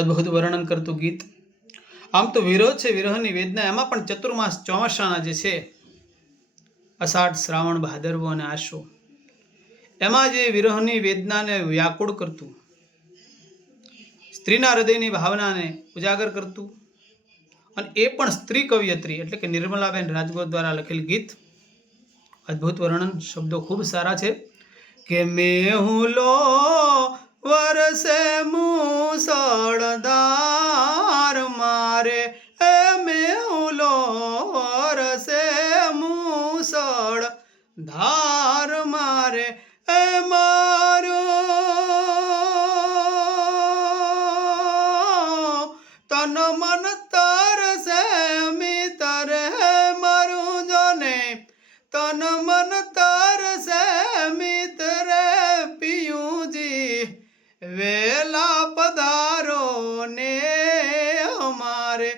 અદ્ભુત વર્ણન કરતું ગીત. આમ તો વિરહ છે, વિરહની વેદના, એમાં પણ ચતુર્માસ ચોમાસાના જે છે, અષાઢ, શ્રાવણ, ભાદરવો અને આસો, એમાં જે વિરહની વેદનાને વ્યાકુળ કરતું, સ્ત્રીના હૃદયની ભાવનાને ઉજાગર કરતું, અને એ પણ સ્ત્રી કવિયત્રી એટલે કે નિર્મલાબેન રાજગોર દ્વારા લખેલ ગીત. અદ્ભુત વર્ણન, શબ્દો ખૂબ સારા છે. કે મેહુલો વરસે મુસળધાર મારે, એ મેહુલો વરસે મુસળધાર મારે, એ મારો તન મન તરસે મિતરે, મારું જોને તન મન તરસે મિતરે, પિયુજી વેલા પધારો ને અમારે,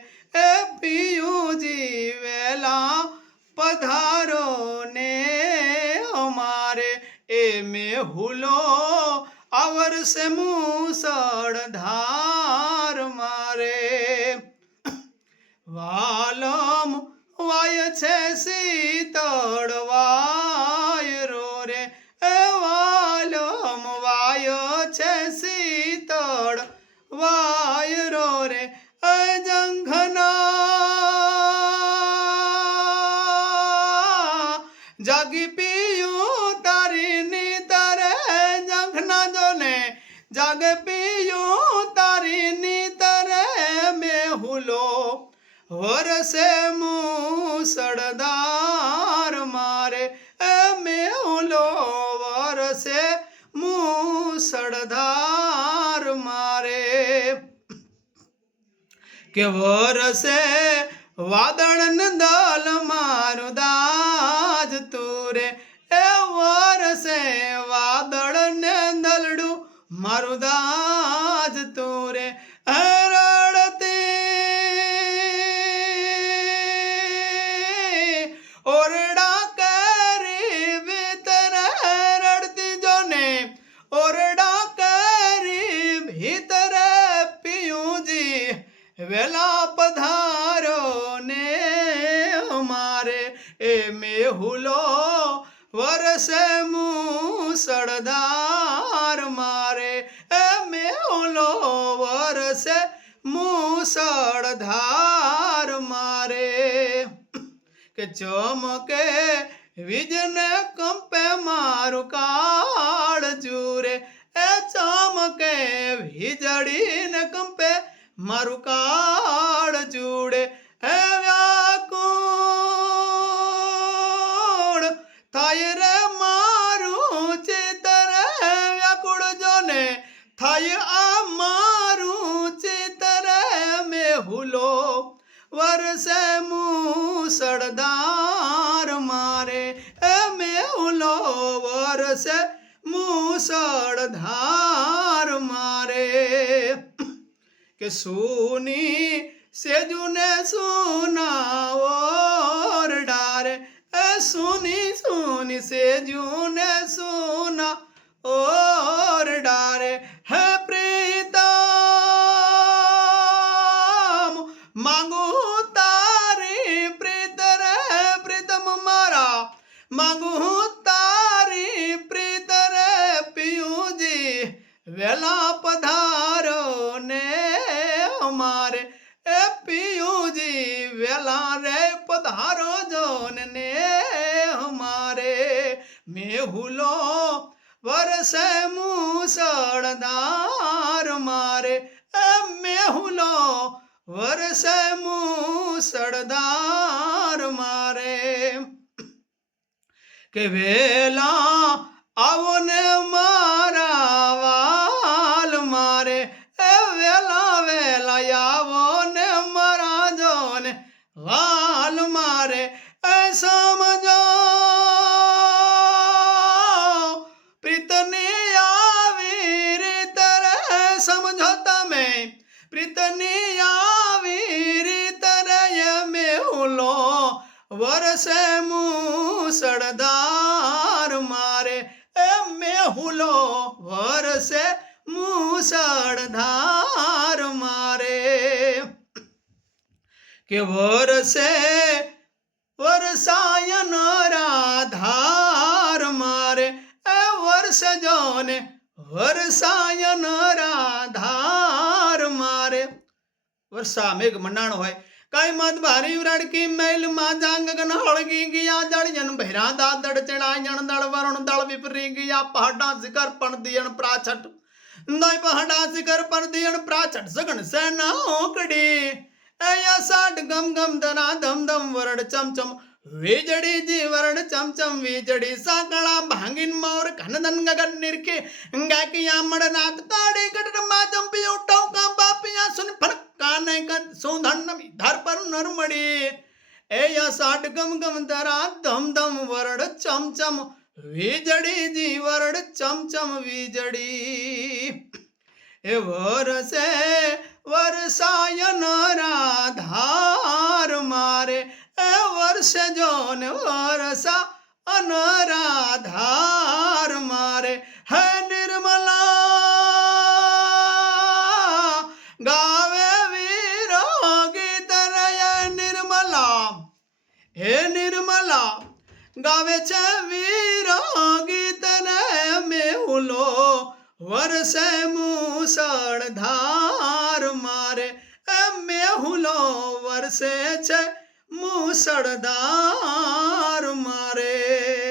એ પિયુજી વેલા પધારો ને અમારે, એ મેહુલો આ વર્ષે મુસળધાર મારે. વાલમ વાય છે શીતળ વાયરો રે, એ વાલમ વાય છે શીતળ વાયરો રે, એ જંઘના જાગી પિયું તારી નીતરે, જંઘના જોને જાગે પિયું તારી નીતરે, મેહુલો વરસે મુસળધાર મારે, એ મેહુલો વરસે મુસળધાર મારે. કે વરસે વાદળ દલ મારું દાજ તુરે, એ વરસે વાદળ ને દલડું મારું દાજ તુરે, ઓરડા કરી ભીતરે રડતી જોને, ઓરડા કરી ભીતરે, પિયુજી વેલા પધારો ને અમારે, એ મેહુલો વરસે મુસળધાર મારે, એ મેહુલો વરસે મુસળધાર મારે. કે ચમકે વીજને કંપે મારું કાળજું રે, એ ચમકે વીજળીને કંપે મારું કાળજું રે, એ વ્યાકુળ થાય રે મારું ચિત્ર, વ્યાકુળ જોને થાય આ મારું ચિત્ર, મેહુલો વરસે મુસળધાર મારે, એ મેહુલો વરસે મુસળધાર મારે. કે સુની સેજુને સુના ઓરડા રે, એ સુની સુની સેજુને સુના ઓરડા રે, હે પ્રીતમ માંગુ તારી પ્રીત રે, પ્રીતમ મારા માંગુ તારી પ્રીત રે, પિયુજી વેલા પધારો ને અમારે, એ પિયુજી વેલા રે પધારો જોન ને અમારે. મેહુલો વરસે મુસળધાર મારે, એ મેહુલો વરસે મુસળધાર મારે. કે વેલા આવો ને મારા વાલ મારે, એ વેલા વેલા આવો ને મારા જોને વાલ મારે, એ સમજો પ્રીતની આવી રીત રે, સમજો તમે પ્રીતની આવી રીત રે, મેહુલો વરસે મુસળધાર મારે, એ મેહુલો વરસે મુસળધાર મારે. કે વરસે વરસાયન રાધાર મારે એ વરસજો ને વરસાયન રાધાર મારે. વર્ષા મેઘ મંડાણો હોય કઈ મત ભારી રડકી મેલ માં જાંગ ગગન હળગી ગયા જળજન ભૈરા દાદડ ચડાયણ દળ વરુણ દળ વિપરી ગયા પહાડા શિખર પણ દિયણ પ્રાછટ નોય પહાડા શિખર પર દિયણ પ્રાછટ સગણ સેના ઓકડી એયા સાડ ગમ ગમ ધના ધમ ધમ વરડ ચમચમ વીજળી જી વરડ ચમચમ વીજળી સાકળા ભાંગીન મોર ઘનદન ગગન નિરખે ગાકિયા મડનાથ કાડી કટરમાં ચંપી ઉઠાવ કા બાપિયા સુન ફરક કાને કન સુંધણ ધાર પર નરમડી એયા સાડ ગમ ગમ ધરા ધમ ધમ વરડ ચમચમ વીજળી જી વરડ ચમચમ વીજળી એ વરસે વરસાયન રાધાર મારે એ વર્ષે જો ને વરસા અન રાધાર મારે હે નિર્મલા ગાવે વીરો ગીત રે નિર્મલા હે નિર્મલા ગાવે છે વીરો ગીત ને મેહુલો વરસે મુસળધાર મારે એ મેહુલો વરસે છે મુસળધાર મારે.